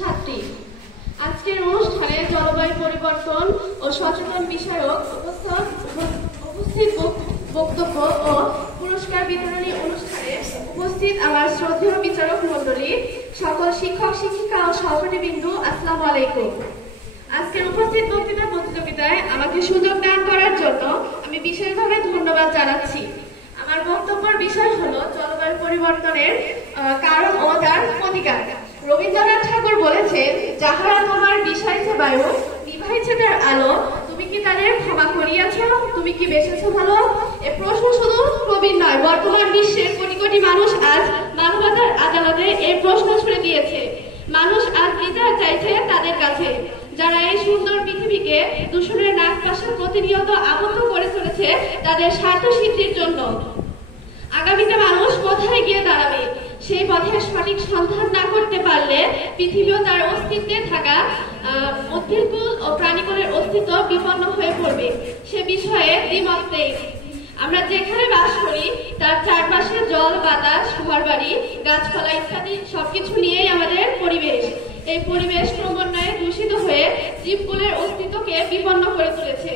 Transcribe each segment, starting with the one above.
ছাত্রী আজকের অনুষ্ঠানে জলবায়ু পরিবর্তন ও সচেতন বিষয়ক উপস্থিত বক্তব্য ও পুরস্কার বিতরণী অনুষ্ঠানে উপস্থিত আমার শ্রদ্ধেয় বিচারক মণ্ডলী, সকল শিক্ষক শিক্ষিকা ও সহপাঠীবৃন্দ, আসসালামু আলাইকুম। আজকের উপস্থিত বক্তৃতা প্রতিযোগিতায় আমাকে সুযোগ দান করার জন্য আমি বিশেষভাবে ধন্যবাদ জানাচ্ছি। আমার বক্তব্যের বিষয় হলো জলবায়ু পরিবর্তনের কারণ ও তার প্রতিকার। রবীন্দ্রনাথ ঠাকুর বলেছেন, যাহারা তোমার বিষাইছে বায়ু, নিভাইছে তার আলো, তুমি কি তাদের ক্ষমা করিয়াছ, তুমি কি বেসেছ ভালো? এ প্রশ্ন শুধু প্রবীণ নয়, বর্তমান বিশ্বের কোটি কোটি মানুষ আজ মানবতার আদালতে এই প্রশ্ন ছুড়ে দিয়েছে। মানুষ আজ বিচার চাইছে তাদের কাছে, যারা এই সুন্দর পৃথিবীকে দূষণের নাগপাশে প্রতিনিয়ত আবদ্ধ করে চলেছে তাদের স্বার্থ সিদ্ধির জন্য। আগামীতে মানুষ কোথায় গিয়ে দাঁড়াবে, সেই পথের সঠিক সন্ধান না করতে পারলে পৃথিবীও তার অস্তিত্বে থাকা উদ্ভিদকুল ও প্রাণীকুলের অস্তিত্ব বিপন্ন হয়ে পড়বে। সে বিষয়ে দ্বিমত নেই। আমরা যেখানে বাস করি তার চারপাশে জল, বাতাস, ঘরবাড়ি, গাছপালা ইত্যাদি সবকিছু নিয়েই আমাদের পরিবেশ। এই পরিবেশ ক্রমান্বয়ে দূষিত হয়ে জীবকুলের অস্তিত্বকে বিপন্ন করে তুলেছে।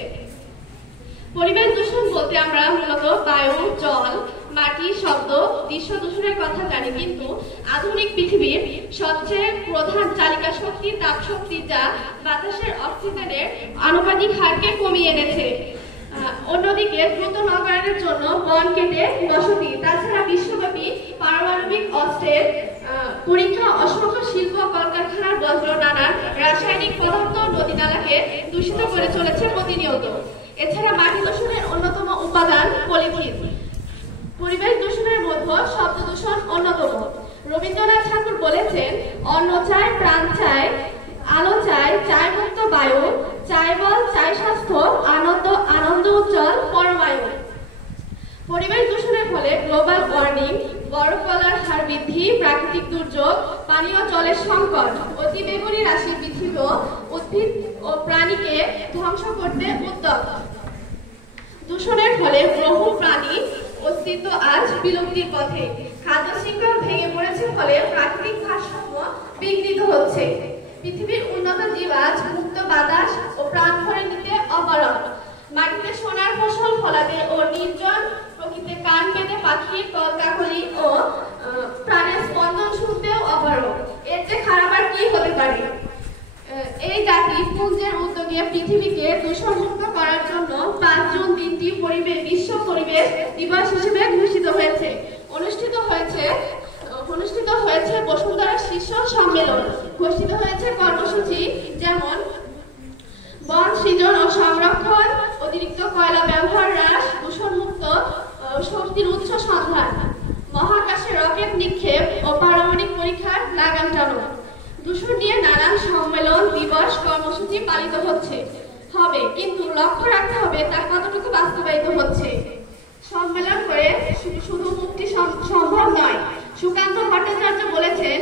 পরিবেশ দূষণ বলতে আমরা মূলত বায়ু, জল, মাটি, শব্দ, দৃশ্য দূষণের কথা জানি, কিন্তু আধুনিক পৃথিবীর সবচেয়ে প্রধান চালিকা শক্তি তাপ শক্তি, যা বাতাসের অক্সিজেনের আনুপাতিক হারকে কমিয়ে এনেছে। অন্যদিকে দ্রুত নগরায়নের জন্য বন কেটে বসতি, তাছাড়া বিশ্বব্যাপী পারমাণবিক অস্ত্রের পরীক্ষা, অসংখ্য শিল্প কলকারখানার বজ্র, নানান রাসায়নিক পদার্থ নদী নালাকে দূষিত করে চলেছে প্রতিনিয়ত। এছাড়া মাটি দূষণের অন্যতম উপাদান পলিথিন। পরিবেশ দূষণের মধ্যে শব্দ দূষণ অন্যতম। রবীন্দ্রনাথ ঠাকুর বলেছেন, অন্ন চাই, প্রাণ চাই, আলো চাই, চাই মুক্ত বায়ু, চাই বল, চাই স্বাস্থ্য, আনন্দ আনন্দ উজ্জ্বল পরমায়ু। পরিবেশ দূষণের ফলে গ্লোবাল ওয়ার্মিং, বরফ গলার হার বৃদ্ধি, প্রাকৃতিক দুর্যোগ, পানীয় জলের সংকট, অতিবেগুনি রাশি পৃথিবী ও উদ্ভিদ ও প্রাণীকে ধ্বংস করতে উদ্যত। দূষণের ফলে বহু প্রাণী অস্তিত্ব আজ বিলুপ্তির পথে। খাদ্য শৃঙ্খল ভেঙে পড়েছে, ফলে প্রাকৃতিক ভারসাম্য বিঘ্নিত হচ্ছে। পৃথিবীর উন্নত জীব আজ মুক্ত বাতাস ও প্রাণ ভরে নিতে অপারগ। মাটিতে সোনার ফসল ফলাতে ও নির্জন প্রকৃতিতে কান পেতে পাখির কলকাকলি ও প্রাণের স্পন্দন শুনতেও অপারগ। এর চেয়ে খারাপ আর কি হতে পারে? এই জাতি পুঞ্জের উদ্যোগে পৃথিবীকে দূষণমুক্ত করার জন্য 5 জুন দিনটি বিশ্ব পরিবেশ দিবস হিসেবে ঘোষিত হয়েছে। অনুষ্ঠিত হয়েছে বসুন্ধরা শীর্ষ সম্মেলন। ঘোষিত হয়েছে কর্মসূচি যেমন বন সৃজন ও সংরক্ষণ, অতিরিক্ত কয়লা ব্যবহার হ্রাস, দূষণমুক্ত শক্তির উৎস সন্ধান, মহাকাশে রকেট নিক্ষেপ ও পারমাণবিক পরীক্ষার লাগাম টানো। দূষণ নিয়ে নানান সম্মেলন, দিবস, কর্মসূচি পালিত হবে, কিন্তু লক্ষ্য রাখতে হবে তা কতটুকু বাস্তবায়িত হচ্ছে। সম্মেলন করে শুধু মুক্তি সম্ভব নয়। সুকান্ত ভট্টাচার্য বলেছেন,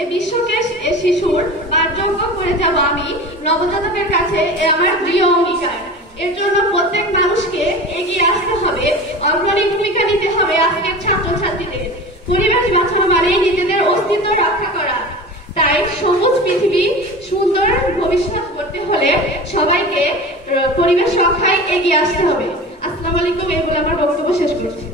এ বিশ্বকে এ শিশুর বাসযোগ্য করে যাব আমি, নবজাতকের কাছে এ আমার প্রিয় অঙ্গীকার। এর জন্য প্রত্যেক মানুষকে এগিয়ে আসতে হবে, অগ্রণী ভূমিকা নিতে হবে আজকের ছাত্রছাত্রীদের। পরিবেশ বাঁচানো মানে নিজেদের অস্তিত্ব রক্ষা করা। তাই সবুজ পৃথিবী, সুন্দর ভবিষ্যৎ গড়তে হলে সবাইকে পরিবেশ রক্ষায় এগিয়ে আসতে হবে। আসসালামু আলাইকুম। এই বলে আমার বক্তব্য শেষ করছি।